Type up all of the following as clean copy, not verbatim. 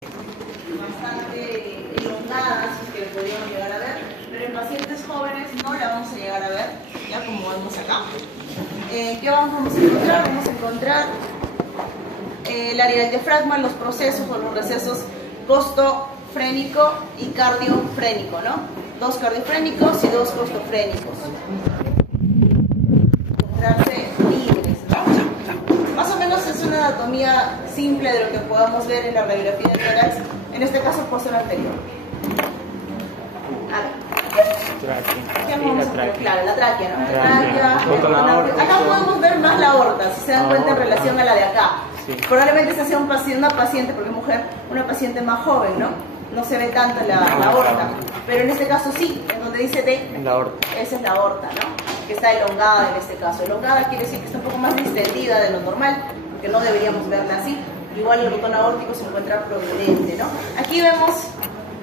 bastante elongadas que podríamos llegar a ver, pero en pacientes jóvenes no la vamos a llegar a ver, ya como vemos acá. ¿Qué vamos a encontrar? Vamos a encontrar el área del diafragma, los procesos o los recesos costofrénico y cardiofrénico, ¿no? Dos cardiofrénicos y dos costofrénicos. Encontrarse libres, ¿no? Más o menos es una anatomía simple de lo que podamos ver en la radiografía de tórax, en este caso posterior anterior. A ver. ¿Qué vamos a ver? Claro, la tráquea, ¿no? La tráquea. Acá podemos ver más la aorta, si se dan cuenta en relación a la de acá. Sí. Probablemente esta sea una paciente, porque es mujer, una paciente más joven, ¿no? No se ve tanto la aorta, pero en este caso sí, en donde dice D, esa es la aorta, ¿no? Que está elongada en este caso. Elongada quiere decir que está un poco más distendida de lo normal, porque no deberíamos verla así. Igual el botón aórtico se encuentra prominente, ¿no? Aquí vemos,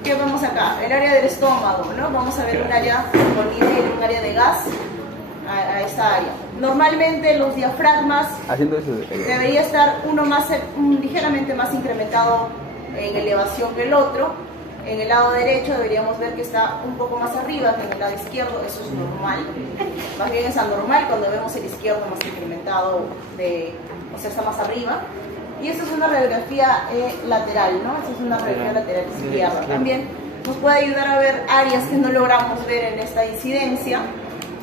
¿qué vemos acá? El área del estómago, ¿no? Vamos a ver un área con nivel, un área de gas a esta área. Normalmente los diafragmas debería estar uno ligeramente más incrementado en elevación que el otro. En el lado derecho deberíamos ver que está un poco más arriba que en el lado izquierdo. Eso es normal. Más bien es anormal cuando vemos el izquierdo más incrementado, o sea, está más arriba. Y esta es una radiografía lateral, ¿no? Esta es una radiografía lateral izquierda. También nos puede ayudar a ver áreas que no logramos ver en esta incidencia.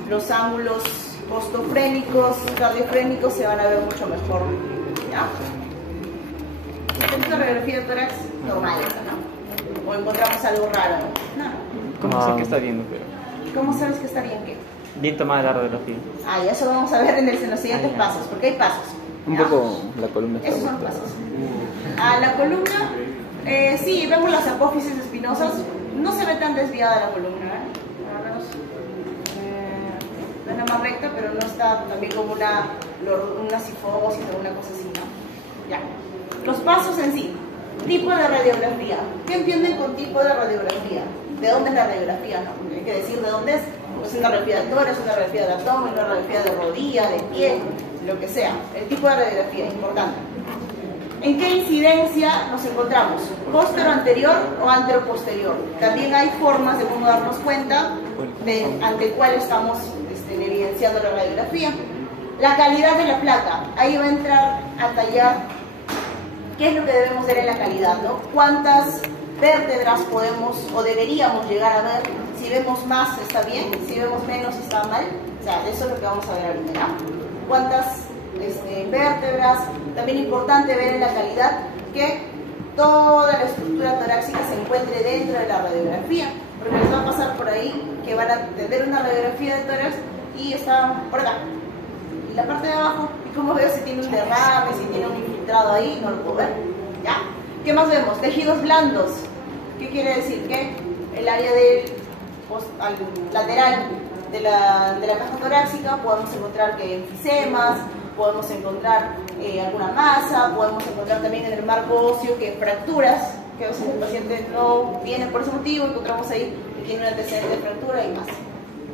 Los ángulos costofrénicos, cardiofrénicos se van a ver mucho mejor, ¿ya? Esta es una radiografía de tórax normal, ¿no? O encontramos algo raro, ¿no? ¿Cómo sé que está bien? ¿Cómo sabes que está bien qué? Bien tomada la radiografía. Ah, y eso vamos a ver en los siguientes pasos, porque hay pasos. Un poco la columna. Esos son pasos. La columna, sí, vemos las apófisis espinosas, no se ve tan desviada la columna, no es la más recta, pero no está también como una sifosis o una cosa así, ¿no? Ya. Los pasos en sí. Tipo de radiografía. ¿Qué entienden con tipo de radiografía? ¿De dónde es la radiografía? No, hay que decir de dónde es. Pues una radiografía de tórax, una radiografía de abdomen, una radiografía de rodilla, de pie, lo que sea. El tipo de radiografía es importante. ¿En qué incidencia nos encontramos? ¿Póstero anterior o antero posterior? También hay formas de cómo darnos cuenta ante cuál estamos evidenciando la radiografía. La calidad de la placa. Ahí va a entrar a tallar qué es lo que debemos ver en la calidad, ¿no? ¿Cuántas vértebras podemos o deberíamos llegar a ver? Si vemos más está bien, si vemos menos está mal. O sea, eso es lo que vamos a ver ahorita, ¿no? ¿Cuántas vértebras? También importante ver en la calidad que toda la estructura torácica se encuentre dentro de la radiografía, porque les va a pasar por ahí que van a tener una radiografía de tórax y está por acá. Y la parte de abajo, y como veo si tiene un derrame, si tiene un infiltrado ahí, no lo puedo ver. ¿Ya? ¿Qué más vemos? Tejidos blandos. ¿Qué quiere decir? Que el área lateral de la caja torácica podemos encontrar que enfisemas, podemos encontrar alguna masa, podemos encontrar también en el marco óseo que fracturas, que a veces el paciente no viene por ese motivo, encontramos ahí que tiene un antecedente de fractura y más.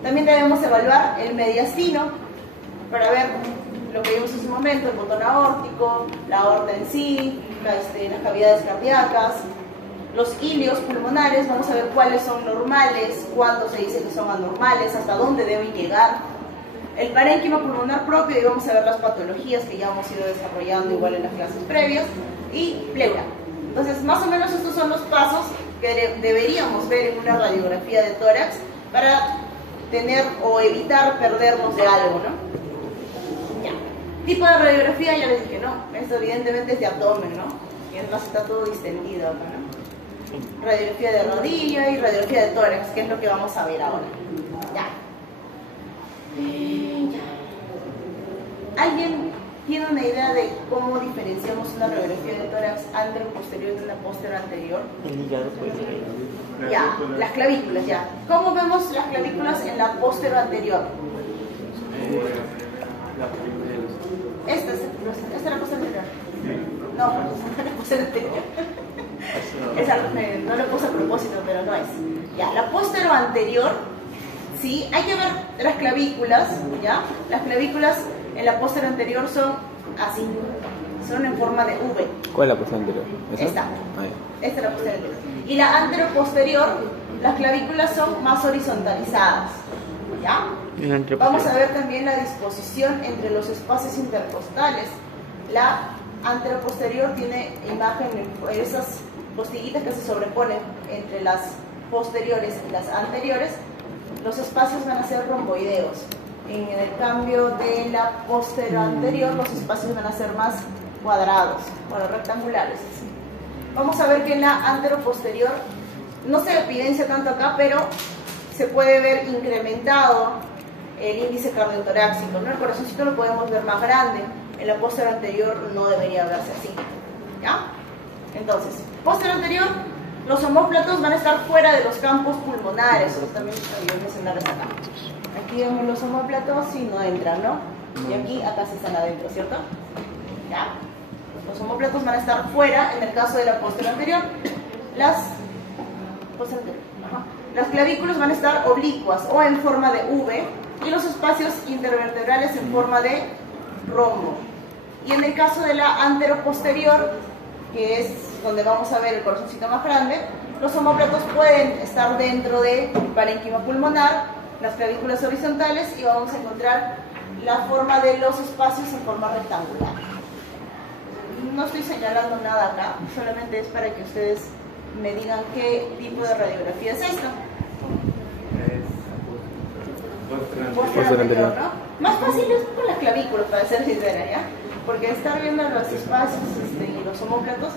También debemos evaluar el mediastino para ver lo que vimos en su momento, el botón aórtico, la aorta en sí, las cavidades cardíacas, los ilios pulmonares. Vamos a ver cuáles son normales, cuándo se dice que son anormales, hasta dónde deben llegar. El parénquima pulmonar propio, y vamos a ver las patologías que ya hemos ido desarrollando igual en las clases previas, y pleura. Entonces, más o menos estos son los pasos que deberíamos ver en una radiografía de tórax para tener o evitar perdernos de algo, ¿no? Ya. Tipo de radiografía, ya les dije, no, esto evidentemente es de abdomen, ¿no? Y además está todo distendido acá, ¿no? Radiografía de rodilla y radiografía de tórax, que es lo que vamos a ver ahora. Ya. ¿Alguien tiene una idea de cómo diferenciamos una radiografía de tórax antero-posterior de una posterior-anterior? El hígado puede ser. Ya, las clavículas, ya. ¿Cómo vemos las clavículas en la posterior-anterior? Esta es la posterior. No, la posterior. No lo puse a propósito, pero no es. Ya, la posterior-anterior, sí, hay que ver las clavículas, ¿ya? Las clavículas en la posterior anterior son así, son en forma de V. ¿Cuál es la posterior anterior? Esta. Ah, ya. Esta es la posterior anterior. Y la anteroposterior, las clavículas son más horizontalizadas. ¿Ya? Vamos a ver también la disposición entre los espacios intercostales. La anteroposterior tiene imagen en esas costillitas que se sobreponen entre las posteriores y las anteriores. Los espacios van a ser romboideos. En el cambio de la posterior anterior, los espacios van a ser más cuadrados, bueno, rectangulares. Vamos a ver que en la anteroposterior no se evidencia tanto acá, pero se puede ver incrementado el índice cardiotorácico, ¿no? El corazoncito lo podemos ver más grande. En la posterior anterior no debería verse así. ¿Ya? Entonces, posterior anterior, los omóplatos van a estar fuera de los campos pulmonares. Eso también voy a mencionarles acá. Aquí vemos los omóplatos y no entran, ¿no? Y aquí, acá sí están adentro, ¿cierto? ¿Ya? Los omóplatos van a estar fuera en el caso de la posterior anterior. Las clavículas van a estar oblicuas o en forma de V y los espacios intervertebrales en forma de rombo. Y en el caso de la anteroposterior, que es donde vamos a ver el corazoncito más grande, los omóplatos pueden estar dentro del parénquima pulmonar, las clavículas horizontales, y vamos a encontrar la forma de los espacios en forma rectangular. No estoy señalando nada acá, solamente es para que ustedes me digan qué tipo de radiografía es esta. Posterior anterior, ¿no? Más fácil es con las clavículas, para ser sincera, ¿ya? Porque estar viendo los espacios y los omóplatos,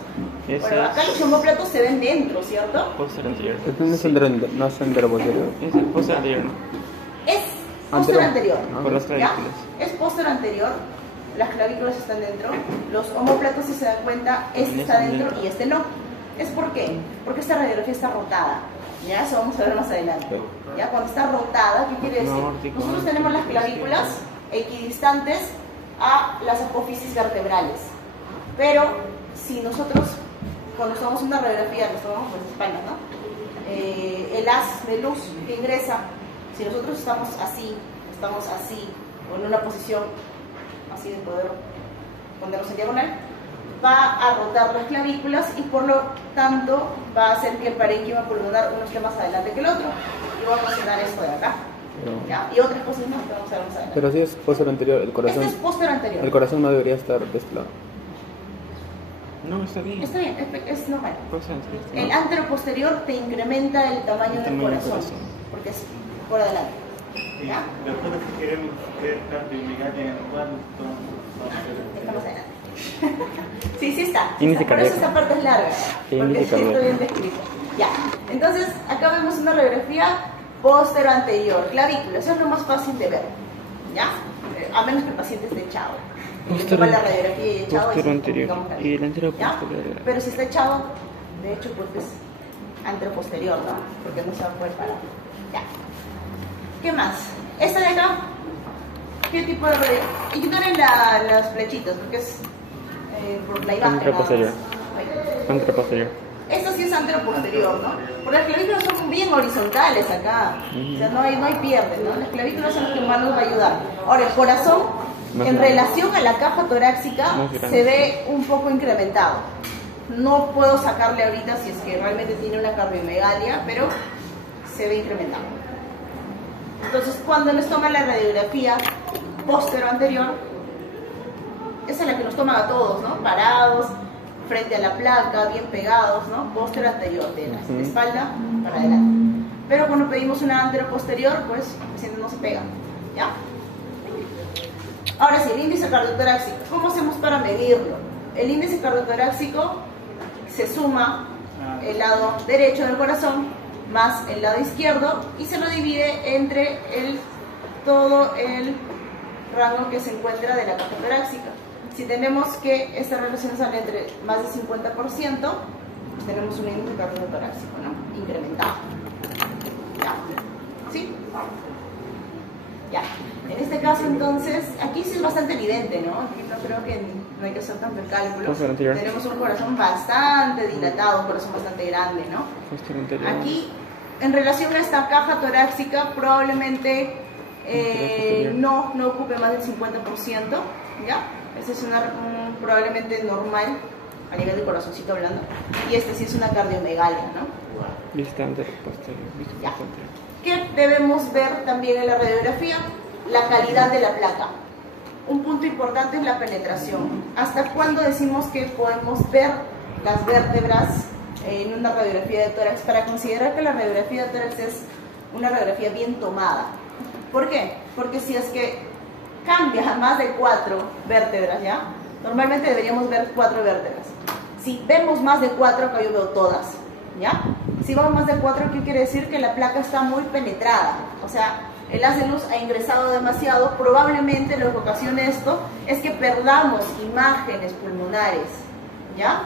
bueno, acá los omóplatos se ven dentro, ¿cierto? Posterior anterior. No es anteroposterior. Es el posterior anterior, ¿no? Es posterior anterior. Por las clavículas. Es posterior anterior, las clavículas están dentro, los omóplatos, si se dan cuenta, este está dentro y este no. ¿Es por qué? Porque esta radiografía está rotada. ¿Ya? Eso vamos a ver más adelante. ¿Ya? Cuando está rotada, ¿qué quiere decir? Nosotros tenemos las clavículas equidistantes a las apófisis vertebrales. Pero si nosotros, cuando tomamos una radiografía, nos tomamos por la espalda, ¿no? El haz de luz que ingresa, si nosotros estamos así, o en una posición así de poder ponernos en diagonal, va a rotar las clavículas y por lo tanto va a hacer que el parénquima pulmonar uno esté más adelante que el otro, y va a ocasionar esto de acá. ¿Ya? Y otras cosas más que vamos a ver más adelante. Pero si es posterior anterior, el corazón. Este es posterior anterior. El corazón no debería estar de este lado. No, está bien. Está bien, es normal. Posterior anterior. El anteroposterior te incrementa el tamaño del corazón, porque es por adelante. ¿Ya? Después si queremos ver cardiomegalia en cuánto. Estamos adelante. Sí, sí está. Índice Por eso cardíaco. esta parte es larga, porque está bien descrito. Ya. Entonces, acá vemos una radiografía posterior anterior, clavícula. Eso es lo más fácil de ver. ¿Ya? A menos que el paciente esté echado. Le toma la radiografía y echado. Posterior anterior. Y el anterior ¿Ya? posterior. Pero si está echado, de hecho, pues es anteroposterior, ¿no? Porque no se va a poder parar. Ya. ¿Qué más? Esta de acá, ¿qué tipo de radiografía? Ignoren las flechitas, porque es por la imagen. Anteroposterior. Anteroposterior. Esta sí es anteroposterior, ¿no? Porque las clavículas son bien horizontales acá. O sea, no hay pierde, ¿no? Las clavículas son las que más nos va a ayudar. Ahora, el corazón, en relación a la caja torácica, se ve un poco incrementado. No puedo sacarle ahorita si es que realmente tiene una cardiomegalia, pero se ve incrementado. Entonces, cuando nos toman la radiografía posterior anterior, esa es la que nos toman a todos, ¿no? Parados, frente a la placa, bien pegados, ¿no? Posterior anterior, de la espalda para adelante. Pero cuando pedimos una anteroposterior, pues el paciente no se pega, ¿ya? Ahora sí, el índice cardiotorácico. ¿Cómo hacemos para medirlo? El índice cardiotorácico se suma el lado derecho del corazón más el lado izquierdo y se lo divide entre todo el rango que se encuentra de la caja torácica. Si tenemos que esta relación sale entre más del 50%, pues tenemos un índice cardiotorácico, ¿no? Incrementado. ¿Ya? ¿Sí? Ya. En este caso, entonces, aquí sí es bastante evidente, ¿no? Aquí no creo que no hay que hacer tanto el cálculo. Tenemos un corazón bastante dilatado, un corazón bastante grande, ¿no? Aquí, en relación a esta caja torácica, probablemente no ocupe más del 50%, ¿ya? Ese es probablemente normal, a nivel del corazoncito hablando, y este sí es una cardiomegalia, ¿no? Vista anteroposterior. Ya. ¿Qué debemos ver también en la radiografía? La calidad de la placa. Un punto importante es la penetración. ¿Hasta cuándo decimos que podemos ver las vértebras en una radiografía de tórax? Para considerar que la radiografía de tórax es una radiografía bien tomada. ¿Por qué? Porque si es que cambia a más de 4 vértebras, ¿ya? Normalmente deberíamos ver 4 vértebras. Si vemos más de 4, acá yo veo todas, ¿ya? Si vemos más de 4, ¿qué quiere decir? Que la placa está muy penetrada. O sea, el haz de luz ha ingresado demasiado. Probablemente lo que ocasiona esto es que perdamos imágenes pulmonares, ¿ya?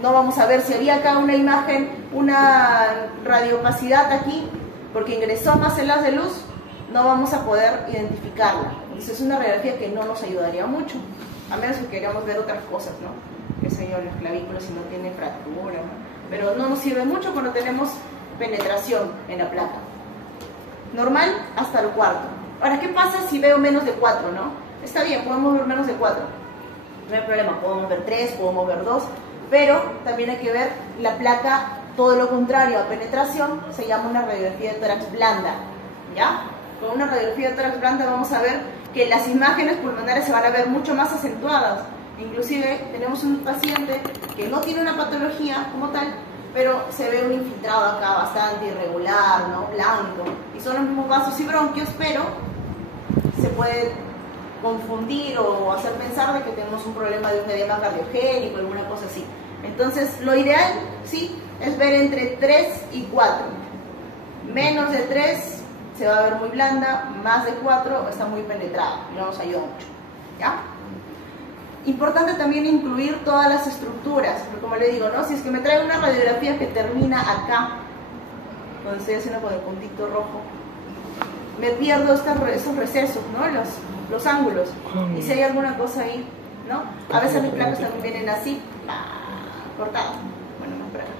No vamos a ver si había acá una imagen, una radiopacidad aquí, porque ingresó más el haz de luz, no vamos a poder identificarla. Entonces es una radiografía que no nos ayudaría mucho, a menos que queríamos ver otras cosas, ¿no? Qué sé yo, las clavículas si no tiene fractura, ¿no? Pero no nos sirve mucho cuando tenemos penetración en la placa. Normal hasta el cuarto. Ahora, ¿qué pasa si veo menos de 4, no? Está bien, podemos ver menos de 4. No hay problema, podemos ver 3, podemos ver 2, pero también hay que ver la placa, todo lo contrario a penetración, se llama una radiografía de tórax blanda, ¿ya? Con una radiografía de tórax blanda vamos a ver que las imágenes pulmonares se van a ver mucho más acentuadas. Inclusive tenemos un paciente que no tiene una patología como tal, pero se ve un infiltrado acá bastante irregular, ¿no? Blanco, y son los mismos vasos y bronquios, pero se puede confundir o hacer pensar de que tenemos un problema de un edema cardiogénico, alguna cosa así. Entonces, lo ideal, sí, es ver entre 3 y 4. Menos de 3 se va a ver muy blanda, más de 4 está muy penetrada y no nos ayuda mucho, ¿ya? Importante también incluir todas las estructuras, porque como le digo, ¿no? Si es que me trae una radiografía que termina acá, donde estoy haciendo con el puntito rojo, me pierdo esos recesos, ¿no? Los ángulos. Y si hay alguna cosa ahí, ¿no? A veces las placas también vienen así, cortadas. Bueno, más por acá.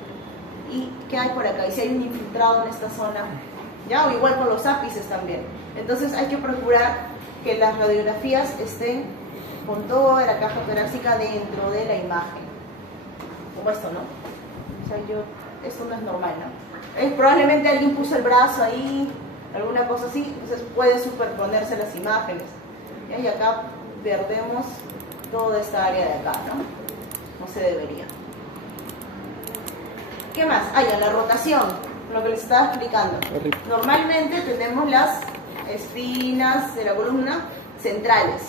¿Y qué hay por acá? Y si hay un infiltrado en esta zona, ¿ya? O igual con los ápices también. Entonces hay que procurar que las radiografías estén con toda la caja torácica dentro de la imagen. Como esto, ¿no? O sea, esto no es normal, ¿no? Probablemente alguien puso el brazo ahí, alguna cosa así, entonces puede superponerse las imágenes. Y acá perdemos toda esta área de acá, ¿no? No se debería. ¿Qué más? Ya la rotación, lo que les estaba explicando. Normalmente tenemos las espinas de la columna centrales,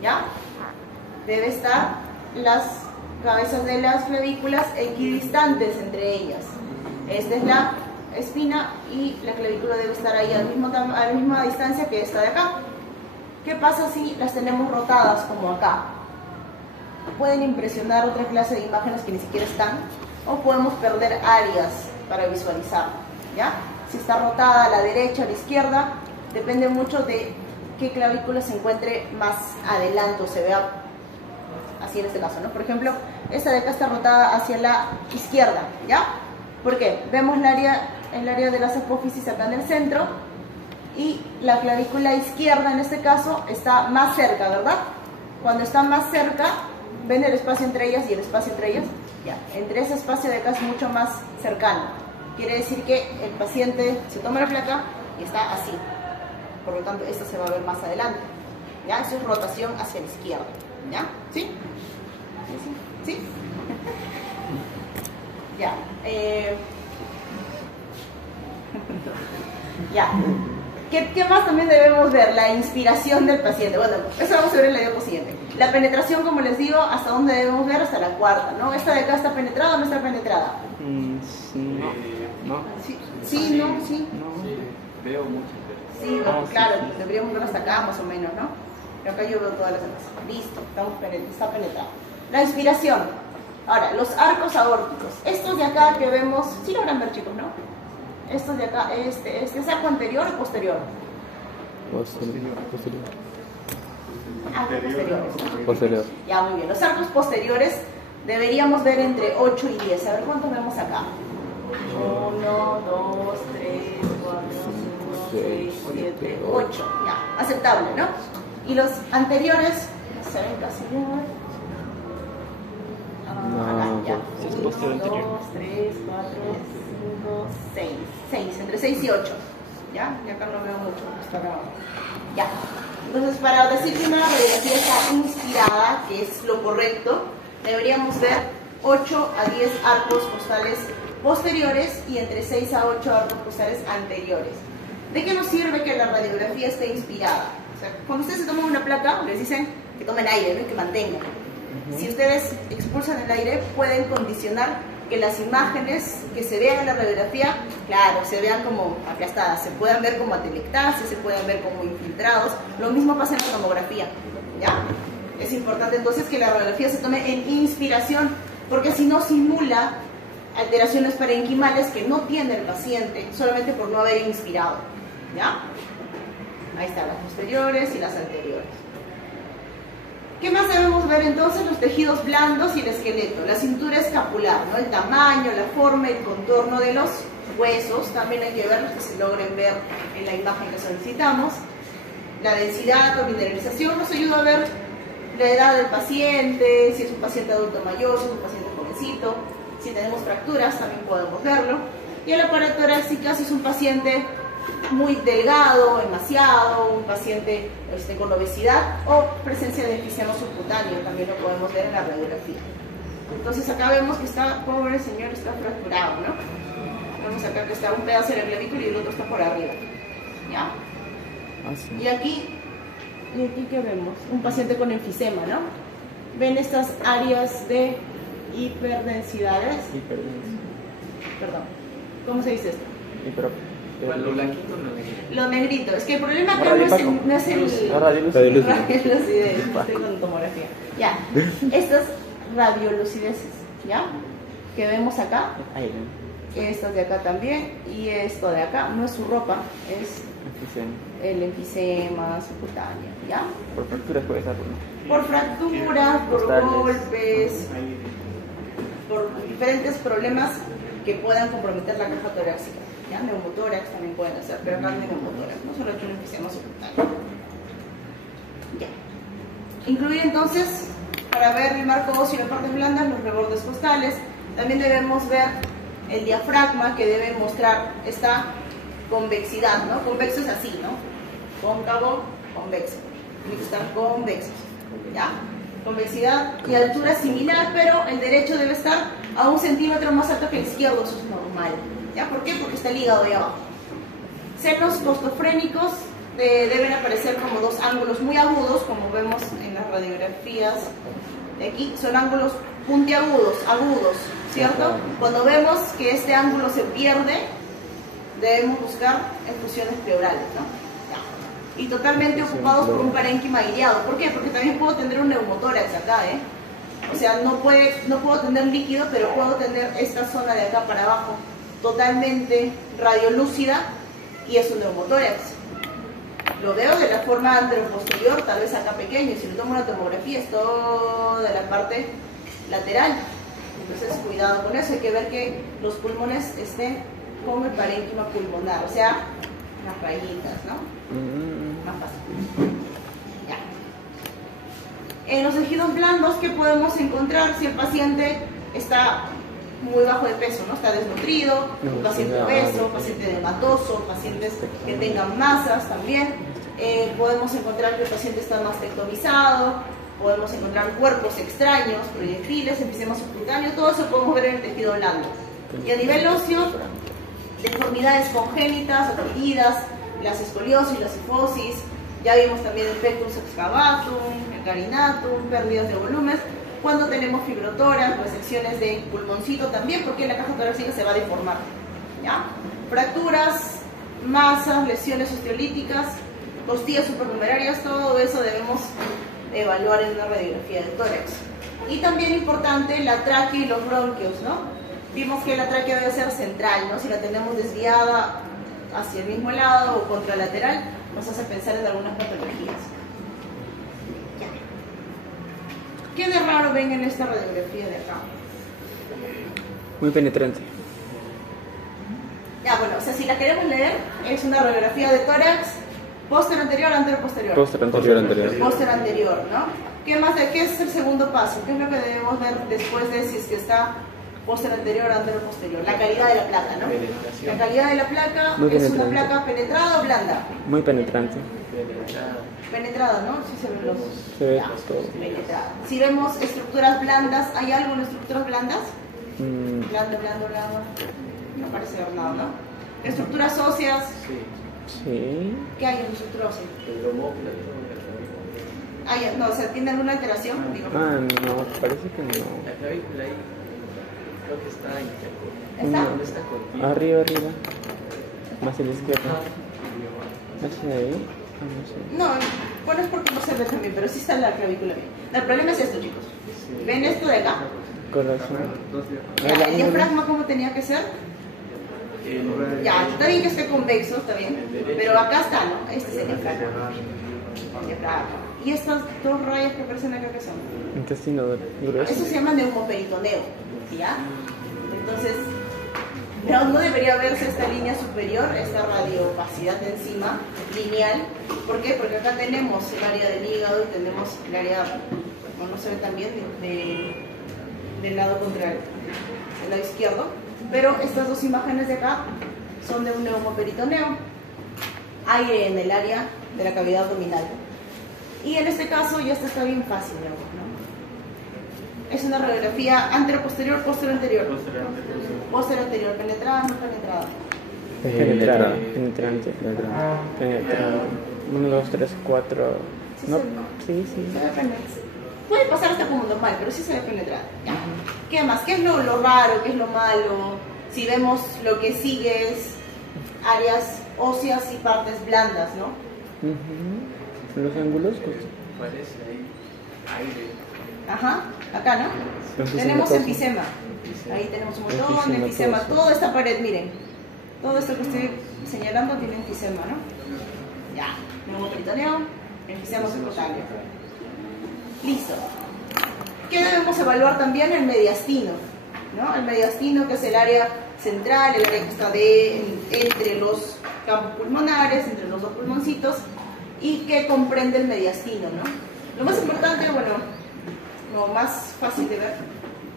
¿ya? Debe estar las cabezas de las clavículas equidistantes entre ellas. Esta es la espina y la clavícula debe estar ahí a la misma distancia que esta de acá. ¿Qué pasa si las tenemos rotadas como acá? Pueden impresionar otra clase de imágenes que ni siquiera están, o podemos perder áreas para visualizar, ¿ya? Si está rotada a la derecha o a la izquierda, depende mucho de qué clavícula se encuentre más adelante o se vea así en este caso, ¿no? Por ejemplo, esta de acá está rotada hacia la izquierda, ¿ya? ¿Por qué? Vemos el área de las apófisis acá en el centro y la clavícula izquierda en este caso está más cerca, ¿verdad? Cuando está más cerca, ven el espacio entre ellas y el espacio entre ellas, ya, entre ese espacio de acá es mucho más cercano. Quiere decir que el paciente se toma la placa y está así. Por lo tanto, esta se va a ver más adelante. ¿Ya? Eso es rotación hacia la izquierda. ¿Ya? ¿Sí? ¿Sí? ¿Sí? Ya. Ya. ¿Qué más también debemos ver? La inspiración del paciente. Bueno, eso vamos a ver en la diapositiva siguiente. La penetración, como les digo, ¿hasta dónde debemos ver? Hasta la cuarta, ¿no? ¿Esta de acá está penetrada o no está penetrada? No. Sí, no, sí. No. Sí, veo mucho. Sí, claro, deberíamos ver hasta acá más o menos, ¿no? Pero acá yo veo todas las demás. Listo, está penetrado. La inspiración. Ahora, los arcos aórticos. Estos de acá que vemos, sí logran ver, chicos, ¿no? Estos de acá, ¿es arco anterior o posterior? Posterior. Arcos posteriores. Posterior. Ya, muy bien. Los arcos posteriores deberíamos ver entre 8 y 10. A ver, ¿cuántos vemos acá? 1, 2, 3, 4, 5, 6, 7, 8. Ya, aceptable, ¿no? Y los anteriores, se ven casi bien. Acá, ya. Es posterior 1, anterior. 2, 3, 4, 5, 6. 6, entre 6 y 8. ¿Ya? Y acá no veo mucho, está grabado. Ya. Entonces, para decir que una radiografía está inspirada, que es lo correcto, deberíamos ver 8 a 10 arcos postales posteriores y entre 6 a 8 arcos postales anteriores. ¿De qué nos sirve que la radiografía esté inspirada? O sea, cuando ustedes se toman una placa, les dicen que tomen aire, ¿no? Y que mantengan. Si ustedes expulsan el aire, pueden condicionar que las imágenes que se vean en la radiografía, claro, se vean como aplastadas, se puedan ver como atelectasis, se puedan ver como infiltrados. Lo mismo pasa en la tomografía, ¿ya? Es importante entonces que la radiografía se tome en inspiración, porque si no simula alteraciones parenquimales que no tiene el paciente, solamente por no haber inspirado, ¿ya? Ahí están las posteriores y las anteriores. ¿Qué más debemos ver entonces? Los tejidos blandos y el esqueleto, la cintura escapular, ¿no? El tamaño, la forma, el contorno de los huesos, también hay que verlos, que se logren ver en la imagen que solicitamos. La densidad o mineralización nos ayuda a ver la edad del paciente, si es un paciente adulto mayor, si es un paciente jovencito, si tenemos fracturas también podemos verlo. Y el aparato torácico, si es un paciente muy delgado, demasiado, un paciente con obesidad o presencia de enfisema subcutáneo, también lo podemos ver en la radiografía. Entonces acá vemos que está, pobre señor, está fracturado, ¿no? Vemos acá que está un pedazo del clavícula y el otro está por arriba, ¿ya? Ah, sí. Y aquí ¿qué vemos? Un paciente con enfisema, ¿no? Ven estas áreas de hiperdensidades. Perdón, ¿cómo se dice esto? Lo blanquito no es. Lo negrito. Es que el problema acá no es el radiolucidez, estoy con tomografía. Ya, estas radiolucideces, ¿ya? Que vemos acá, estas de acá también, y esto de acá, no es su ropa, es el enfisema subcutáneo, ¿ya? Por fracturas puede estar, ¿no? Por fracturas, por golpes, por diferentes problemas que puedan comprometer la caja torácica. ¿Ya? Neumotórax también pueden hacer, pero acá no hay neumotórax, no solo hay un enfisema subcutáneo. Ya. Incluir entonces, para ver el marco óseo y las partes blandas, los rebordes costales. También debemos ver el diafragma, que debe mostrar esta convexidad, ¿no? Convexo es así, ¿no? Cóncavo, convexo. Tiene que estar convexos, ¿ya? Convexidad y altura similar, pero el derecho debe estar a 1 centímetro más alto que el izquierdo, eso es normal. ¿Ya? ¿Por qué? Porque está el hígado ahí abajo. Senos costofrénicos deben aparecer como dos ángulos muy agudos, como vemos en las radiografías de aquí. Son ángulos puntiagudos, agudos, ¿cierto? Cuando vemos que este ángulo se pierde, debemos buscar effusiones pleurales, ¿no? Ya. Y totalmente ocupados por un parénquima aireado. ¿Por qué? Porque también puedo tener un neumotórax acá, ¿eh? O sea, no puedo tener líquido, pero puedo tener esta zona de acá para abajo totalmente radiolúcida y es un neumotórax. Lo veo de la forma anteroposterior, tal vez acá pequeño, y si le tomo una tomografía es toda la parte lateral. Entonces cuidado con eso, hay que ver que los pulmones estén con el parénquima pulmonar, o sea, las rayitas, ¿no? Más fácil. Ya. En los tejidos blandos, ¿qué podemos encontrar si el paciente está muy bajo de peso, ¿no? Está desnutrido, un paciente obeso, paciente hematoso, pacientes que tengan masas también. Podemos encontrar que el paciente está mastectomizado, podemos encontrar cuerpos extraños, proyectiles, enfisema subcutáneo, todo eso podemos ver en el tejido blando. Y a nivel óseo, deformidades congénitas, adquiridas, las escoliosis, la cifosis, ya vimos también el pectus excavatum, el carinatum, pérdidas de volumen. Cuando tenemos fibrotórax, resecciones de pulmoncito también, porque la caja torácica se va a deformar, ¿ya? Fracturas, masas, lesiones osteolíticas, costillas supranumerarias, todo eso debemos evaluar en una radiografía de tórax. Y también importante la tráquea y los bronquios, ¿no? Vimos que la tráquea debe ser central, ¿no? Si la tenemos desviada hacia el mismo lado o contralateral, nos hace pensar en algunas patologías. ¿Qué de raro ven en esta radiografía de acá? Muy penetrante. Ya, bueno, o sea, si la queremos leer, es una radiografía de tórax Póster anterior, antero posterior. Póster anterior. Póster anterior, ¿no? ¿Qué más? ¿Qué es el segundo paso? ¿Qué es lo que debemos ver después de si es que está póster anterior, antero posterior? La calidad de la placa, ¿no? La calidad de la placa es una placa penetrada o blanda. Muy penetrante. Penetrada, ¿no? Sí se ven los... Se ve ya, todo. penetrada. Si vemos estructuras blandas, ¿hay algo en estructuras blandas? Blando. No parece haber nada, ¿no? Estructuras óseas. Sí. ¿Qué hay en estructuras óseas? No, o sea, ¿tiene alguna alteración? Digo. No, parece que no. La clavícula ahí, creo que está ahí. ¿Está? ¿Dónde está contigo? Arriba. Más a la izquierda. Hacia ahí. No sé. No, bueno, es porque no se ve también, pero sí está la clavícula bien. El problema es esto, chicos. ¿Ven esto de acá? Corazón. Ya, el diafragma, ¿cómo tenía que ser? Ya, está bien que esté convexo, está bien. Pero acá está, ¿no? Este es el diafragma. El diafragma. ¿Y estas dos rayas que aparecen acá qué son? Intestino grueso. Eso se llama neumoperitoneo, ¿ya? Entonces, no debería verse esta línea superior, esta radiopacidad de enzima lineal. ¿Por qué? Porque acá tenemos el área del hígado y tenemos el área, no se ve también, del lado contrario, del lado izquierdo. Pero estas dos imágenes de acá son de un neumoperitoneo. Hay en el área de la cavidad abdominal. Y en este caso ya está bien fácil, ¿no? Es una radiografía antero-posterior, póster-anterior. Póster-anterior, penetrada, no penetrada. Penetrante. 1, 2, 3, 4. Sí, No, sí. sí. Se ve penetrada. Puede pasar hasta como normal, pero sí se ve penetrada. Ya. ¿Qué más? ¿Qué es lo raro? ¿Qué es lo malo? Si vemos lo que sigue es áreas óseas y partes blandas, ¿no? Los ángulos, pues. Parece ahí aire. Ajá, acá, ¿no? Enfisema Tenemos todo. enfisema. Ahí tenemos un montón de Enfisema enfisema. todo, sí. Toda esta pared, miren. Todo esto que estoy señalando tiene enfisema, ¿no? Ya. Neumoperitoneo, enfisema subcutáneo. Listo. ¿Qué debemos evaluar también? El mediastino, ¿no? El mediastino, que es el área central, el área que está entre los campos pulmonares, entre los dos pulmoncitos, y que comprende el mediastino, ¿no? Lo más importante, bueno, lo más fácil de ver,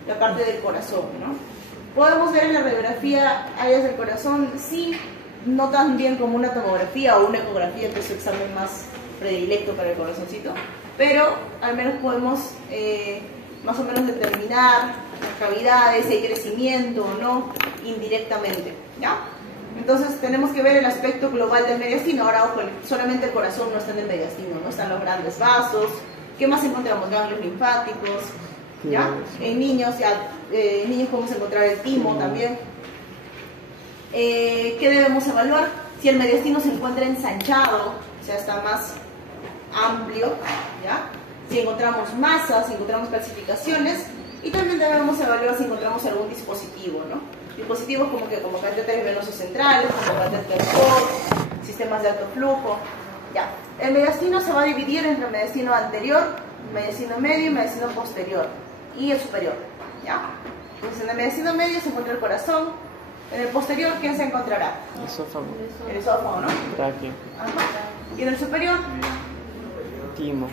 la parte del corazón, ¿no? Podemos ver en la radiografía áreas del corazón, sí, no tan bien como una tomografía o una ecografía, que es su examen más predilecto para el corazoncito, pero al menos podemos más o menos determinar las cavidades, si hay crecimiento o no, indirectamente, ¿ya? Entonces tenemos que ver el aspecto global del mediastino. Ahora, ojo, solamente el corazón no está en el mediastino, no están los grandes vasos. ¿Qué más encontramos? Ganglios linfáticos, ¿ya? En niños, niños podemos encontrar el timo también. ¿Qué debemos evaluar? Si el mediastino se encuentra ensanchado, o sea, está más amplio, ¿ya? Si encontramos masas, si encontramos calcificaciones, y también debemos evaluar si encontramos algún dispositivo, ¿no? Dispositivos como catéteres venosos centrales, como catéteres POC, sistemas de alto flujo, ya. El mediastino se va a dividir entre el mediastino anterior, mediastino medio y mediastino posterior, y el superior, ¿ya? Entonces en el mediastino medio se encuentra el corazón, en el posterior, ¿quién se encontrará? Esófago. El esófago, ¿no? Tráquea. Ajá. ¿Y en el superior? Timo.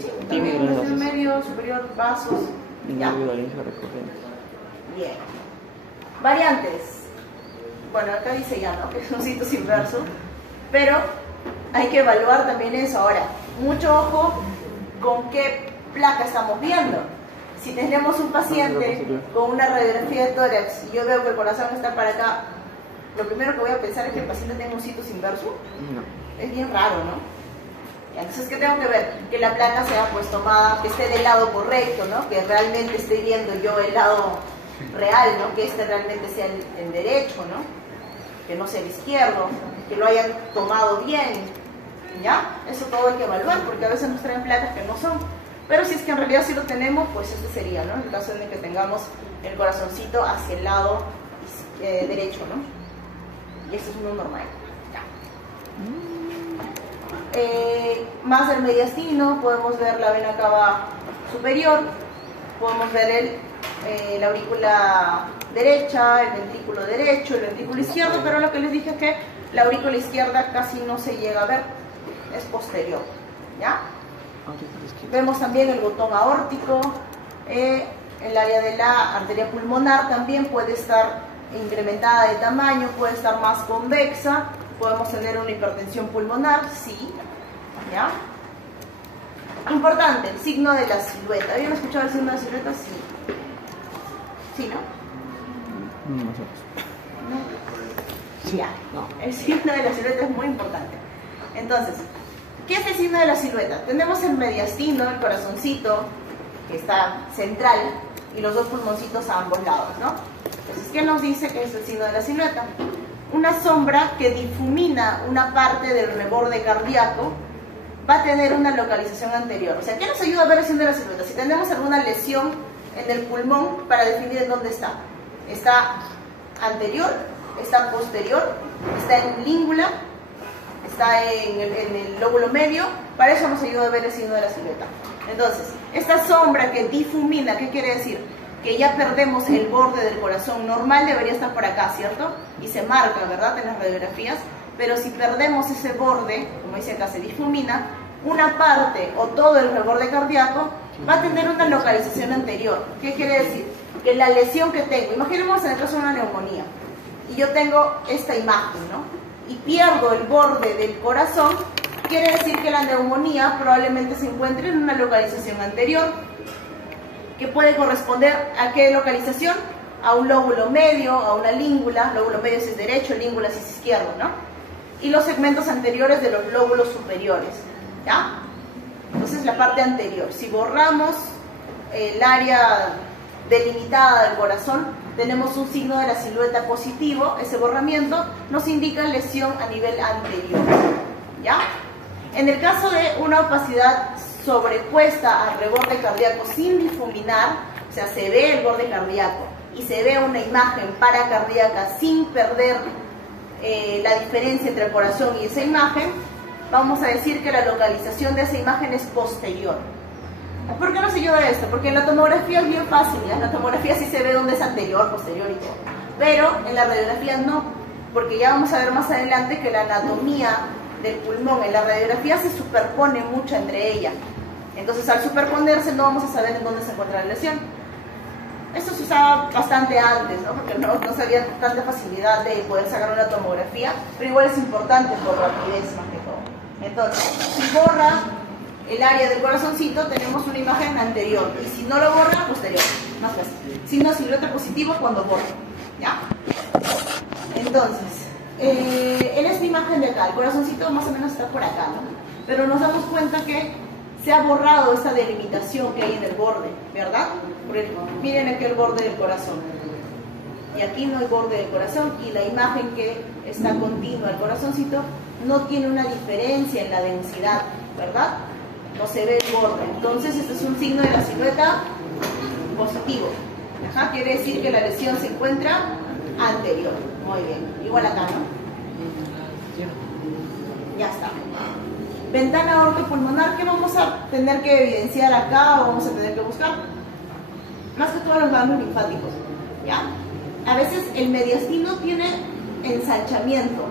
Sí, también en el medio, superior, vasos, ya. Individualismo recurrente. Bien. Variantes. Bueno, acá dice ya, ¿no? Que es un situs inverso. Pero hay que evaluar también eso. Ahora, mucho ojo con qué placa estamos viendo. Si tenemos un paciente con una radiografía de tórax y yo veo que el corazón está para acá, lo primero que voy a pensar es que el paciente tenga un situs inverso. No. Es bien raro, ¿no? Entonces, ¿qué tengo que ver? Que la placa sea pues tomada, que esté del lado correcto, ¿no? Que realmente esté viendo yo el lado real, ¿no? Que este realmente sea el derecho, ¿no? Que no sea el izquierdo, que lo hayan tomado bien, ¿ya? Eso todo hay que evaluar, porque a veces nos traen placas que no son. Pero si es que en realidad sí lo tenemos, pues este sería, ¿no? En el caso de que tengamos el corazoncito hacia el lado derecho, ¿no? Y esto es uno normal, ¿ya? Más del mediastino, podemos ver la vena cava superior, podemos ver la aurícula derecha, el ventrículo derecho, el ventrículo izquierdo, pero lo que les dije es que La aurícula izquierda casi no se llega a ver, es posterior, ¿ya? Vemos también el botón aórtico, el área de la arteria pulmonar también puede estar incrementada de tamaño, puede estar más convexa, podemos tener una hipertensión pulmonar, sí, ¿ya? Importante, el signo de la silueta. ¿Habían escuchado el signo de la silueta? Sí. ¿Sí, no? Nosotros. ¿No? Ya, no. El signo de la silueta es muy importante. Entonces, ¿qué es el signo de la silueta? Tenemos el mediastino, el corazoncito, que está central, y los dos pulmoncitos a ambos lados, ¿no? Entonces, ¿qué nos dice que es el signo de la silueta? Una sombra que difumina una parte del reborde cardíaco va a tener una localización anterior. O sea, ¿qué nos ayuda a ver el signo de la silueta? Si tenemos alguna lesión en el pulmón, para definir en dónde está. Está anterior, está posterior, está en língula, está en el lóbulo medio. Para eso nos ayuda a ver el signo de la silueta. Entonces, esta sombra que difumina, ¿qué quiere decir? Que ya perdemos el borde del corazón. Normal debería estar por acá, ¿cierto? Y se marca, ¿verdad?, en las radiografías. Pero si perdemos ese borde, como dice acá, se difumina, una parte o todo el reborde cardíaco va a tener una localización anterior. ¿Qué quiere decir? Que la lesión que tengo, imaginemos en el caso de una neumonía, y yo tengo esta imagen, ¿no? Y pierdo el borde del corazón, quiere decir que la neumonía probablemente se encuentre en una localización anterior, que puede corresponder a qué localización, a un lóbulo medio, a una língula. Lóbulo medio si es derecho, língula si es izquierdo, ¿no? Y los segmentos anteriores de los lóbulos superiores, ¿ya? Entonces la parte anterior. Si borramos el área delimitada del corazón, tenemos un signo de la silueta positivo. Ese borramiento nos indica lesión a nivel anterior, ¿ya? En el caso de una opacidad sobrepuesta al reborde cardíaco sin difuminar, o sea, se ve el borde cardíaco y se ve una imagen paracardíaca sin perder la diferencia entre el corazón y esa imagen, vamos a decir que la localización de esa imagen es posterior. ¿Por qué nos ayuda esto? Porque en la tomografía es bien fácil, ¿ya? En la tomografía sí se ve dónde es anterior, posterior y todo, pero en la radiografía no, porque ya vamos a ver más adelante que la anatomía del pulmón en la radiografía se superpone mucho entre ella. Entonces, al superponerse no vamos a saber en dónde se encuentra la lesión. Esto se usaba bastante antes, ¿no? Porque no se había tanta facilidad de poder sacar una tomografía, pero igual es importante por rapidez más que todo. Entonces, si borra el área del corazoncito, tenemos una imagen anterior, y si no lo borra, posterior. Más fácil. Signo de silueta positivo cuando borra, ¿ya? Entonces, en esta imagen de acá, el corazoncito más o menos está por acá, ¿no? Pero nos damos cuenta que se ha borrado esta delimitación que hay en el borde, ¿verdad? Porque miren aquí el borde del corazón. Y aquí no hay borde del corazón, y la imagen que está continua el corazoncito no tiene una diferencia en la densidad, ¿verdad? No se ve el borde. Entonces, este es un signo de la silueta positivo. Ajá, quiere decir que la lesión se encuentra anterior. Muy bien. Igual acá, ¿no? Ya está. Ventana aortopulmonar, ¿qué vamos a tener que evidenciar acá o vamos a tener que buscar? Más que todo los ganglios linfáticos, ¿ya? A veces el mediastino tiene ensanchamiento.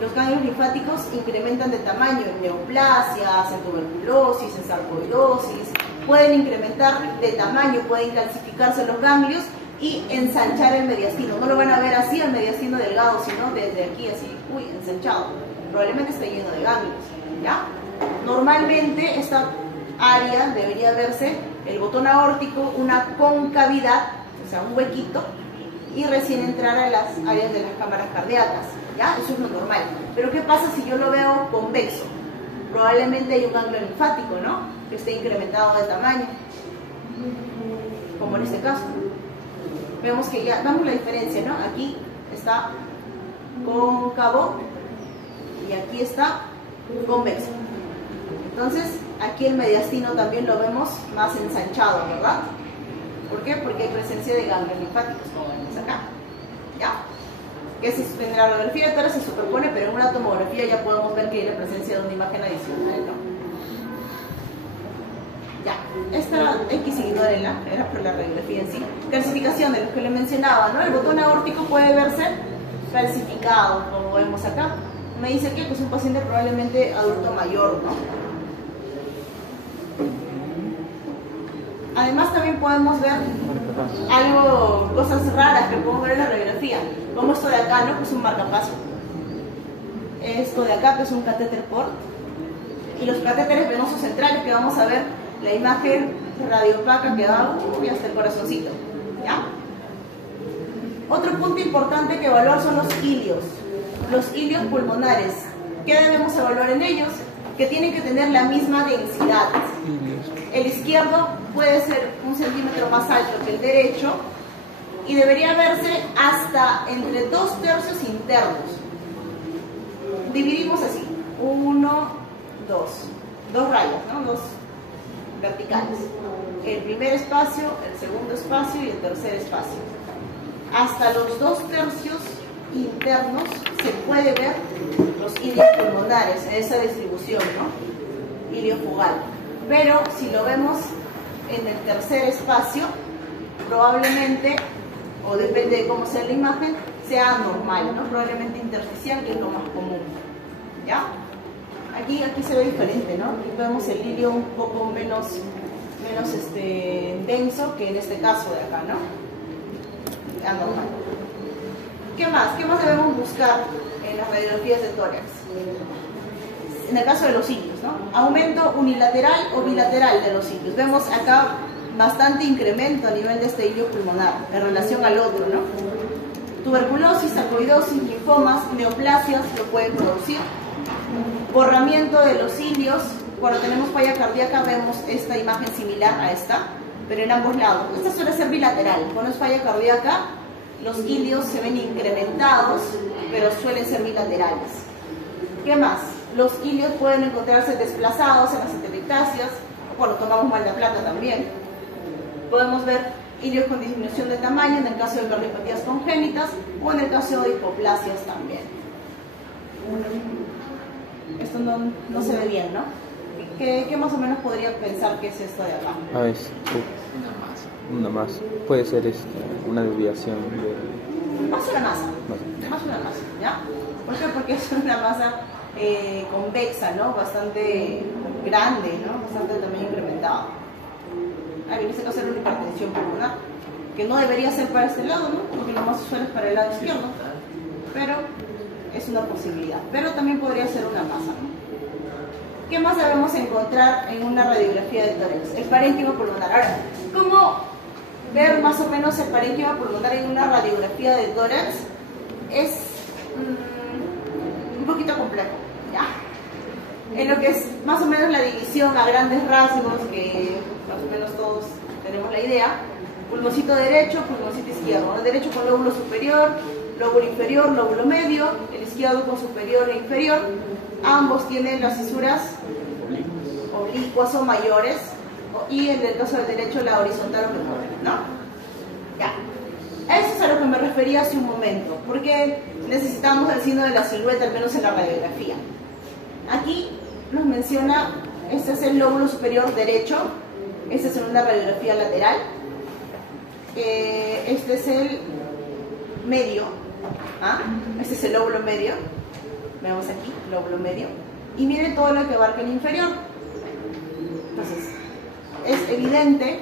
Los ganglios linfáticos incrementan de tamaño en neoplasias, en tuberculosis, en sarcoidosis. Pueden incrementar de tamaño, pueden calcificarse los ganglios y ensanchar el mediastino. No lo van a ver así, el mediastino delgado, sino desde aquí así, uy, ensanchado. Probablemente está lleno de ganglios, ¿ya? Normalmente esta área debería verse el botón aórtico, una concavidad, o sea, un huequito, y recién entrar a las áreas de las cámaras cardíacas, ¿ya? Eso es lo normal. Pero ¿qué pasa si yo lo veo convexo? Probablemente hay un ganglio linfático, ¿no? Que esté incrementado de tamaño, como en este caso. Vemos que ya, damos la diferencia, ¿no? Aquí está cóncavo y aquí está convexo. Entonces, aquí el mediastino también lo vemos más ensanchado, ¿verdad? ¿Por qué? Porque hay presencia de ganglios linfáticos, como vemos acá. ¿Ya? Que en la radiografía de tórax se superpone, pero en una tomografía ya podemos ver que hay la presencia de una imagen adicional, ¿no? Ya, esta X ignórenla, era por la radiografía en sí. Calcificación de los que le mencionaba, ¿no? El botón aórtico puede verse calcificado, como vemos acá. Me dice que es un paciente probablemente adulto mayor, ¿no? Además también podemos ver cosas raras que podemos ver en la radiografía, como esto de acá, ¿no? Que es un marcapaso. Esto de acá, que es un catéter port. Y los catéteres venosos centrales, que vamos a ver la imagen radiopaca que va hasta el corazoncito, ¿ya? Otro punto importante que evaluar son los ilios pulmonares. ¿Qué debemos evaluar en ellos? Que tienen que tener la misma densidad. El izquierdo puede ser 1 centímetro más alto que el derecho y debería verse hasta entre 2/3 internos. Dividimos así, 1, 2 rayas, ¿no? 2 verticales. El primer espacio, el segundo espacio y el tercer espacio. Hasta los 2/3 internos se puede ver los ilios pulmonares en esa distribución, ¿no? Ilio fugal. Pero si lo vemos en el tercer espacio, probablemente, o depende de cómo sea la imagen, sea anormal, ¿no? Probablemente intersticial, que es lo más común, ¿ya? Aquí se ve diferente, ¿no? Aquí vemos el ilio un poco menos denso que en este caso de acá, ¿no? Anormal. ¿Qué más? ¿Qué más debemos buscar en las radiografías de tórax? En el caso de los ilios, ¿no? Aumento unilateral o bilateral de los ilios. Vemos acá bastante incremento a nivel de este ilio pulmonar en relación al otro, ¿no? Tuberculosis, sarcoidosis, linfomas, neoplasias lo pueden producir. Borramiento de los ilios. Cuando tenemos falla cardíaca vemos esta imagen similar a esta, pero en ambos lados. Esta suele ser bilateral. Cuando es falla cardíaca, los ilios se ven incrementados, pero suelen ser bilaterales. ¿Qué más? Los ilios pueden encontrarse desplazados en las atelectasias, o cuando tomamos mal de plata también. Podemos ver ilios con disminución de tamaño en el caso de cardiopatías congénitas o en el caso de hipoplasias también. Esto no se ve bien, ¿no? ¿Qué más o menos podría pensar que es esto de acá? Una masa. Puede ser una desviación de... Más una masa, ¿ya? ¿Por qué? Porque es una masa convexa, ¿no? Bastante grande, ¿no? Bastante también incrementada. En este caso era una hipertensión pulmonar, que no debería ser para este lado, ¿no? Porque lo más usual es para el lado izquierdo, pero es una posibilidad. Pero también podría ser una masa, ¿no? ¿Qué más debemos encontrar en una radiografía de tórax? El parénquima pulmonar. Ahora, ¿cómo ver más o menos el parénquima pulmonar en una radiografía de tórax? Es un poquito complejo, ¿ya? En lo que es más o menos la división a grandes rasgos, que más o menos todos tenemos la idea: pulmoncito derecho, pulmoncito izquierdo. El derecho con lóbulo superior, lóbulo inferior, lóbulo medio, el izquierdo con superior e inferior. Ambos tienen las fisuras oblicuas o mayores, y en el caso del derecho la horizontal o menor, ¿no? Ya. Eso es a lo que me refería hace un momento, porque necesitamos el signo de la silueta, al menos en la radiografía. Aquí nos menciona, este es el lóbulo superior derecho, este es en una radiografía lateral, este es el medio, este es el lóbulo medio, vemos aquí, lóbulo medio, y miren todo lo que abarca el inferior. Entonces, es evidente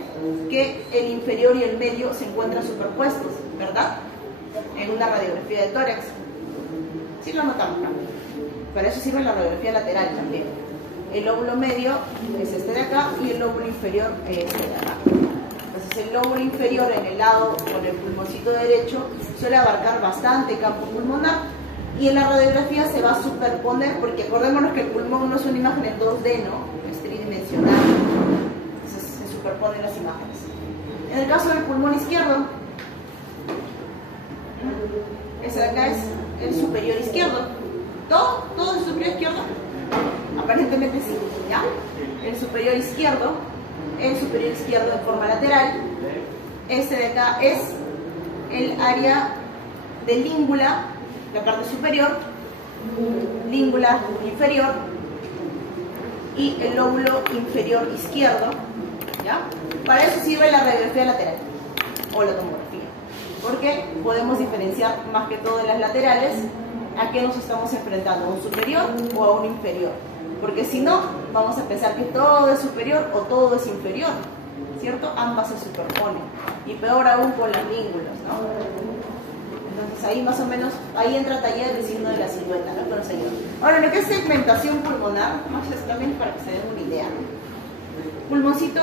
que el inferior y el medio se encuentran superpuestos, ¿verdad? En una radiografía de tórax. Sí lo notamos, ¿no? Para eso sirve la radiografía lateral también. El lóbulo medio es este de acá y el lóbulo inferior es este de acá. Entonces el lóbulo inferior en el lado con el pulmoncito derecho suele abarcar bastante campo pulmonar, y en la radiografía se va a superponer, porque acordémonos que el pulmón no es una imagen en 2D, ¿no? Es tridimensional. Entonces se superponen las imágenes. En el caso del pulmón izquierdo, ese de acá es el superior izquierdo. ¿Todo es superior izquierdo? Aparentemente sí, ¿ya? El superior izquierdo en forma lateral. Este de acá es el área de língula, la parte superior, língula inferior y el lóbulo inferior izquierdo, ¿ya? Para eso sirve la radiografía lateral o la tomografía. porque podemos diferenciar más que todo en las laterales a qué nos estamos enfrentando, a un superior o a un inferior, porque si no, vamos a pensar que todo es superior o todo es inferior, ¿cierto? Ambas se superponen, y peor aún con las língulas, ¿no? Entonces ahí más o menos, ahí entra taller del signo de la silueta, ¿no? Que nos ayuda. Ahora, lo que es segmentación pulmonar, más también para que se den una idea, ¿no? Pulmoncito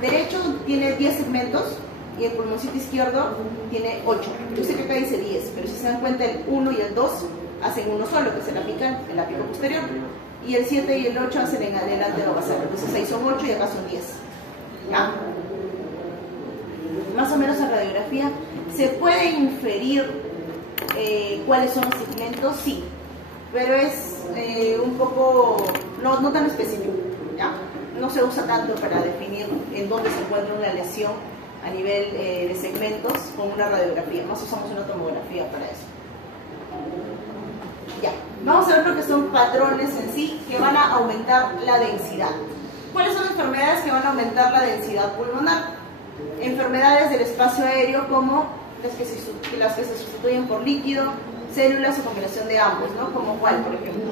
derecho tiene 10 segmentos y el pulmoncito izquierdo tiene 8. Yo sé que acá dice 10, pero si se dan cuenta el 1 y el 2 hacen uno solo, que es el apical posterior, y el 7 y el 8 hacen en adelante o basal. Entonces ahí son 8 y acá son 10. ¿Ya? Más o menos en radiografía se puede inferir cuáles son los segmentos, sí, pero es un poco no tan específico, ¿ya? No se usa tanto para definir en dónde se encuentra una lesión a nivel de segmentos con una radiografía. Más usamos una tomografía para eso. Ya, vamos a ver lo que son patrones en sí que van a aumentar la densidad. ¿Cuáles son las enfermedades que van a aumentar la densidad pulmonar? Enfermedades del espacio aéreo como las que se sustituyen por líquido, células o combinación de ambos, ¿no? Como cuál, por ejemplo.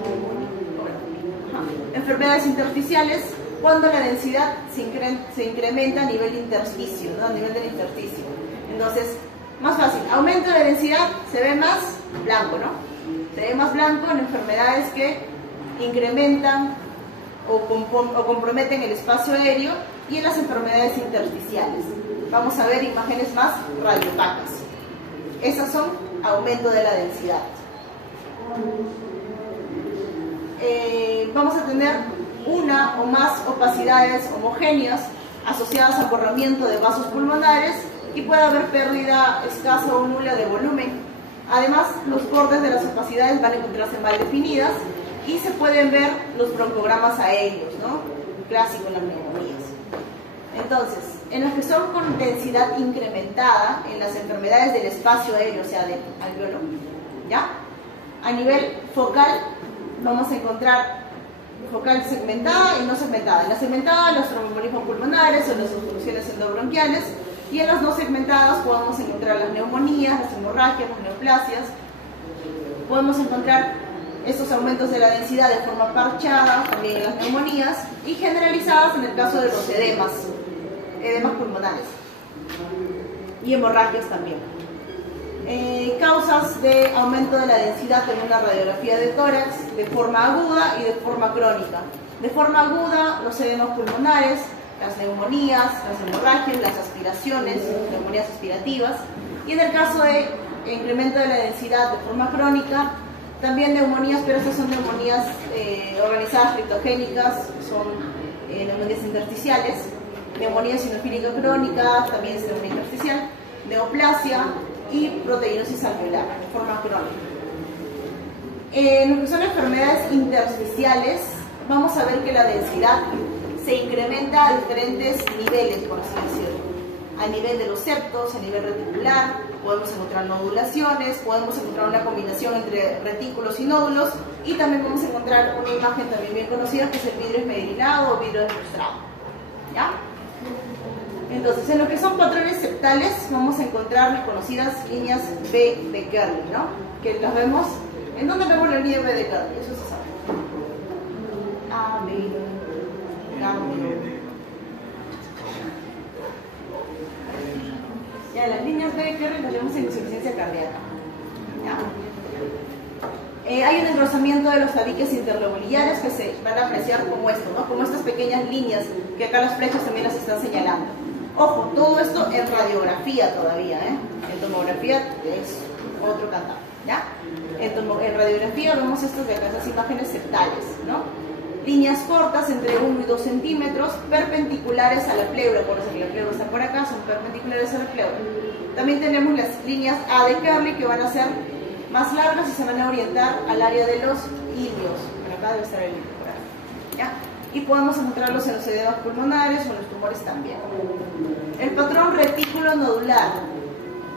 Enfermedades intersticiales, cuando la densidad se incrementa a nivel intersticio, ¿no? A nivel del intersticio. Entonces, más fácil, aumento de densidad, se ve más blanco, ¿no? Se ve más blanco en enfermedades que incrementan o comprometen el espacio aéreo, y en las enfermedades intersticiales. Vamos a ver imágenes más radiopacas. Esas son aumento de la densidad. Vamos a tener una o más opacidades homogéneas asociadas a borramiento de vasos pulmonares, y puede haber pérdida escasa o nula de volumen. Además, los bordes de las opacidades van a encontrarse mal definidas y se pueden ver los broncogramas aéreos, ¿no? Clásico en las neumonías. Entonces, en los que son con densidad incrementada, en las enfermedades del espacio aéreo, o sea, del alveolo, ¿ya? A nivel focal, vamos a encontrar focal segmentada y no segmentada. En la segmentada, los tromboembolismos pulmonares o las obstrucciones endobronquiales, y en las no segmentadas podemos encontrar las neumonías, las hemorragias, las neoplasias. Podemos encontrar estos aumentos de la densidad de forma parchada también en las neumonías, y generalizadas en el caso de los edemas pulmonares y hemorragias también. Causas de aumento de la densidad en una radiografía de tórax de forma aguda y de forma crónica. De forma aguda, los edemas pulmonares, las neumonías, las hemorragias, las aspiraciones, neumonías aspirativas, y en el caso de incremento de la densidad de forma crónica, también neumonías, pero estas son neumonías organizadas criptogénicas, son neumonías intersticiales, neumonía eosinofílica crónica, también es neumonía intersticial, neoplasia y proteinosis alveolar, de forma crónica. En lo que son enfermedades intersticiales, vamos a ver que la densidad se incrementa a diferentes niveles, por así decirlo. A nivel de los septos, a nivel reticular, podemos encontrar nodulaciones, podemos encontrar una combinación entre retículos y nódulos, y también podemos encontrar una imagen también bien conocida que es el vidrio esmerinado o vidrio deslustrado. ¿Ya? Entonces, en lo que son patrones septales, vamos a encontrar las conocidas líneas B de Kerley, ¿no? Que las vemos. ¿En dónde vemos la línea B de Kerley? Eso se sabe. A, B, cambio. Ya, las líneas B de Kerley las vemos en insuficiencia cardíaca. ¿Ya? Hay un engrosamiento de los tabiques interlobulares que se van a apreciar como esto, ¿no? Como estas pequeñas líneas que acá las flechas también las están señalando. Ojo, todo esto en radiografía todavía, ¿eh? En tomografía es otro cantar, ¿ya? En radiografía vemos estas de acá, estas imágenes septales, ¿no? Líneas cortas entre 1 y 2 centímetros, perpendiculares a la pleura, por eso que la pleura está por acá, son perpendiculares a la pleura. También tenemos las líneas A de Kerley, que van a ser más largas y se van a orientar al área de los ilios. Bueno, acá debe estar el ilio por acá, ¿ya? Y podemos encontrarlos en los edemas pulmonares o en los tumores también. El patrón retículo nodular.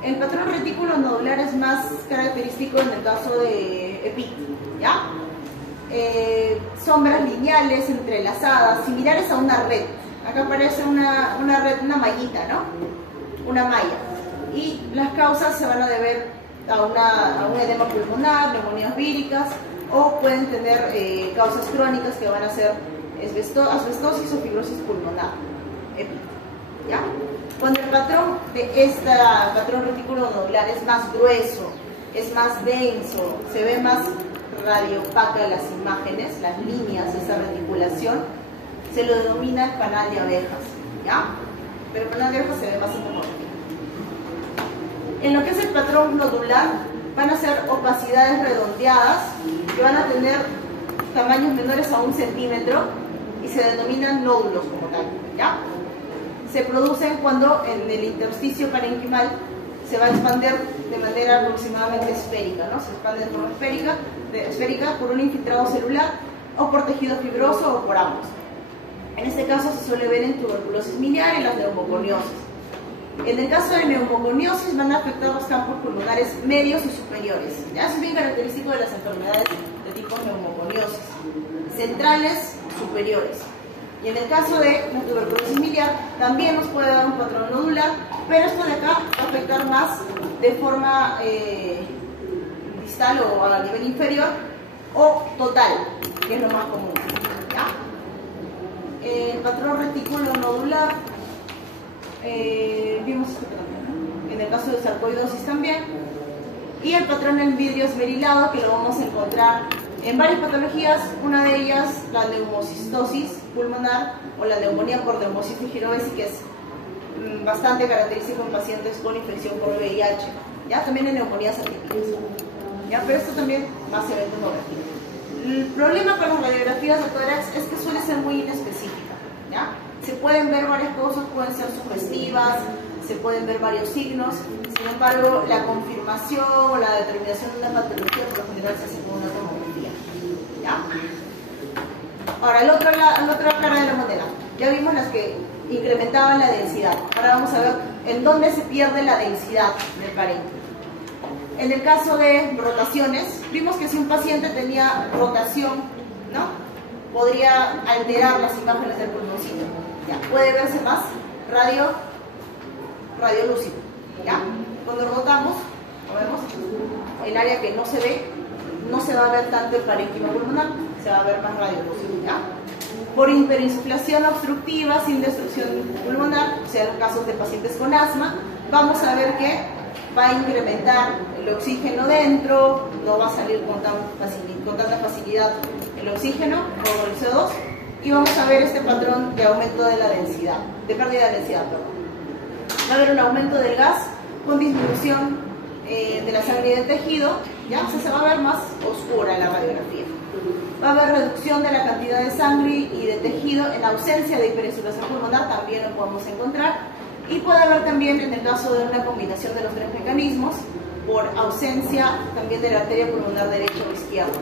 El patrón retículo nodular es más característico en el caso de EPIC, ¿ya? Sombras lineales entrelazadas, similares a una red. Acá aparece una red, una mallita, ¿no? Una malla. Y las causas se van a deber a un edema pulmonar, neumonías víricas, o pueden tener causas crónicas que van a ser asbestosis o fibrosis pulmonar. ¿Ya? Cuando el patrón de patrón reticulonodular es más grueso, es más denso, se ve más radiopaca las imágenes, las líneas de esta reticulación, se lo denomina el panal de abejas, ¿ya? Pero el panal de abejas se ve más en tomografía. En lo que es el patrón nodular, van a ser opacidades redondeadas que van a tener tamaños menores a 1 centímetro y se denominan nódulos como tal, ¿ya? Se producen cuando en el intersticio parenquimal se va a expandir de manera aproximadamente esférica, ¿no? Se expande de forma esférica por un infiltrado celular o por tejido fibroso o por ambos. En este caso se suele ver en tuberculosis miliar y las neumoconiosis. En el caso de neumoconiosis van a afectar los campos pulmonares medios y superiores. Ya es bien característico de las enfermedades de tipo neumoconiosis. Centrales, superiores. Y en el caso de la tuberculosis miliar también nos puede dar un patrón nodular, pero esto de acá va a afectar más de forma distal o a nivel inferior o total, que es lo más común, ¿ya? El patrón reticulonodular, vimos este patrón, ¿no? En el caso de sarcoidosis también, y el patrón en vidrio esmerilado, que lo vamos a encontrar en varias patologías, una de ellas la neumocistosis pulmonar o la neumonía por neumocitis girovesi, que es bastante característico en pacientes con infección por VIH, ¿ya? También en neumonías atípicas, ¿ya? Pero esto también más se ve en tomografía. El problema con las radiografías de tórax es que suele ser muy inespecífica, ¿ya? Se pueden ver varias cosas, pueden ser sugestivas, se pueden ver varios signos, sin embargo la confirmación o la determinación de una patología por lo general se hace con una tomografía, ¿ya? Ahora, la otra cara de la moneda, ya vimos las que incrementaban la densidad. Ahora vamos a ver en dónde se pierde la densidad del parénquima. En el caso de rotaciones, vimos que si un paciente tenía rotación, ¿no? Podría alterar las imágenes del pulmoncito. ¿Ya? Puede verse más radiolúcido, ¿ya? Cuando rotamos, como vemos, el área que no se ve, no se va a ver tanto el parénquima pulmonar, se va a ver más radiolúcido, ¿ya? Por hiperinsuflación obstructiva sin destrucción pulmonar, o sea, en casos de pacientes con asma, vamos a ver que va a incrementar el oxígeno dentro, no va a salir con tanta facilidad el oxígeno o el CO2, y vamos a ver este patrón de aumento de la densidad, de pérdida de densidad, perdón. Va a haber un aumento del gas con disminución de la sangre y del tejido, ¿ya? O sea, se va a ver más oscura la radiografía. Va a haber reducción de la cantidad de sangre y de tejido en ausencia de hiperinsuflación pulmonar, también lo podemos encontrar. Y puede haber también, en el caso de una combinación de los tres mecanismos, por ausencia también de la arteria pulmonar derecha o izquierda.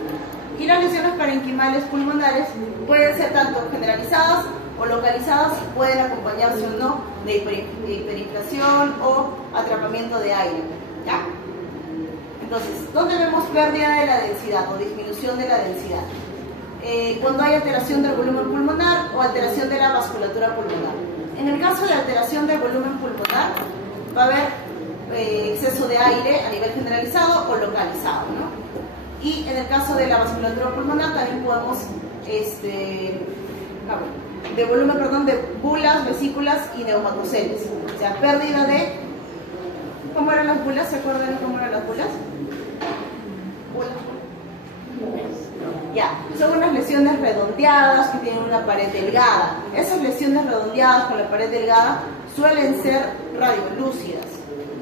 Y las lesiones parenquimales pulmonares pueden ser tanto generalizadas o localizadas y pueden acompañarse o no de hiperinflación o atrapamiento de aire, ¿ya? Entonces, ¿dónde vemos pérdida de la densidad o disminución de la densidad? Cuando hay alteración del volumen pulmonar o alteración de la vasculatura pulmonar. En el caso de alteración del volumen pulmonar, va a haber exceso de aire a nivel generalizado o localizado, ¿no? Y en el caso de la vasculatura pulmonar también podemos, de volumen, perdón, de bulas, vesículas y neumatoceles. O sea, pérdida de... ¿Cómo eran las bulas? ¿Se acuerdan cómo eran las bulas? Ya, son unas lesiones redondeadas que tienen una pared delgada. Esas lesiones redondeadas con la pared delgada suelen ser radiolúcidas,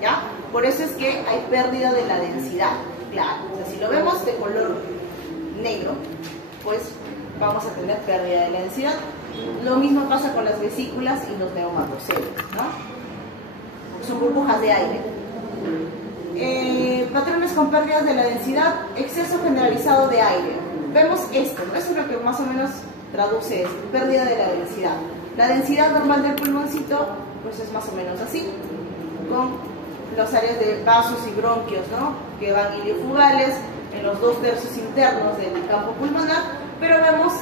¿ya? Por eso es que hay pérdida de la densidad, claro. O sea, si lo vemos de color negro, pues vamos a tener pérdida de la densidad. Lo mismo pasa con las vesículas y los neumatoceles, ¿no? Son burbujas de aire. Patrones con pérdidas de la densidad, exceso generalizado de aire. Vemos esto, ¿no? Eso es lo que más o menos traduce esto, pérdida de la densidad. La densidad normal del pulmoncito, pues es más o menos así, con las áreas de vasos y bronquios, ¿no? Que van iliofugales en los 2/3 internos del campo pulmonar, pero vemos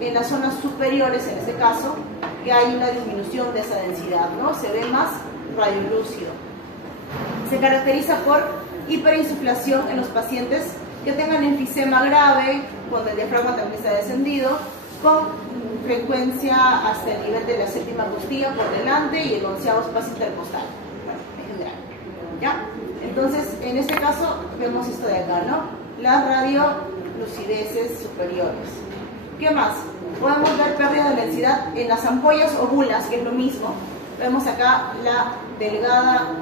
en las zonas superiores, en este caso, que hay una disminución de esa densidad, ¿no? Se ve más radiolúcido. Se caracteriza por hiperinsuflación en los pacientes que tengan enfisema grave, cuando el diafragma también está descendido, con frecuencia hasta el nivel de la séptima costilla por delante y el 11º espacio intercostal. Bueno, en general. ¿Ya? Entonces, en este caso, vemos esto de acá, ¿no? Las radiolucideces superiores. ¿Qué más? Podemos ver pérdida de densidad en las ampollas o bulas, que es lo mismo. Vemos acá la delgada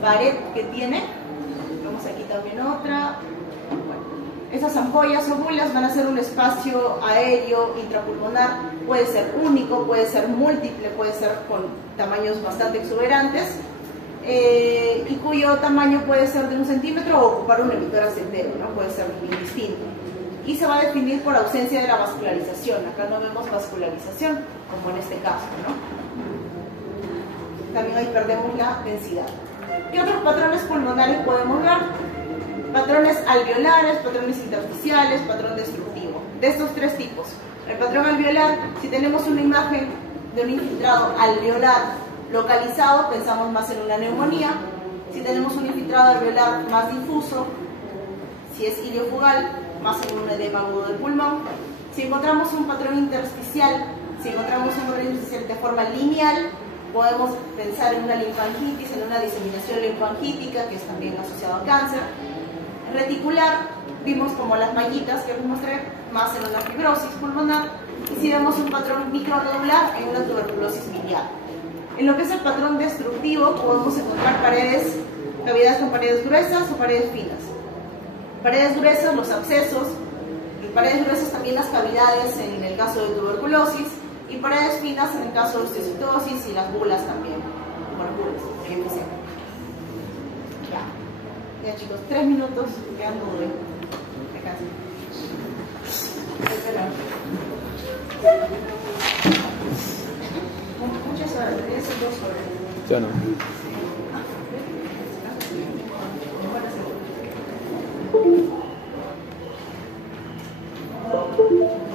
pared que tiene. Vemos aquí también otra. Bueno, esas ampollas o bulas van a ser un espacio aéreo intrapulmonar. Puede ser único, puede ser múltiple, puede ser con tamaños bastante exuberantes. Y cuyo tamaño puede ser de 1 centímetro o ocupar un emitor ascendero, ¿no? Puede ser indistinto. Y se va a definir por ausencia de la vascularización. Acá no vemos vascularización, como en este caso, ¿no? También ahí perdemos la densidad. ¿Qué otros patrones pulmonares podemos ver? Patrones alveolares, patrones intersticiales, patrón destructivo. De estos 3 tipos. El patrón alveolar, si tenemos una imagen de un infiltrado alveolar localizado, pensamos más en una neumonía. Si tenemos un infiltrado alveolar más difuso, si es iliofugal, más en un edema agudo del pulmón. Si encontramos un patrón intersticial, de forma lineal, podemos pensar en una linfangitis, en una diseminación linfangítica, que es también asociado a cáncer. Reticular, vimos como las mallitas que les mostré, más en una fibrosis pulmonar. Y si vemos un patrón micronodular, en una tuberculosis biliar. En lo que es el patrón destructivo, podemos encontrar cavidades con paredes gruesas o paredes finas. Paredes gruesas, los abscesos, y paredes gruesas también las cavidades en el caso de tuberculosis, y paredes finas en el caso de osteocitosis y las bulas también, bueno, bulas, ya chicos, 3 minutos, quedan muy bien. Muchas horas, debería ser 2 horas. Yo no. Bueno,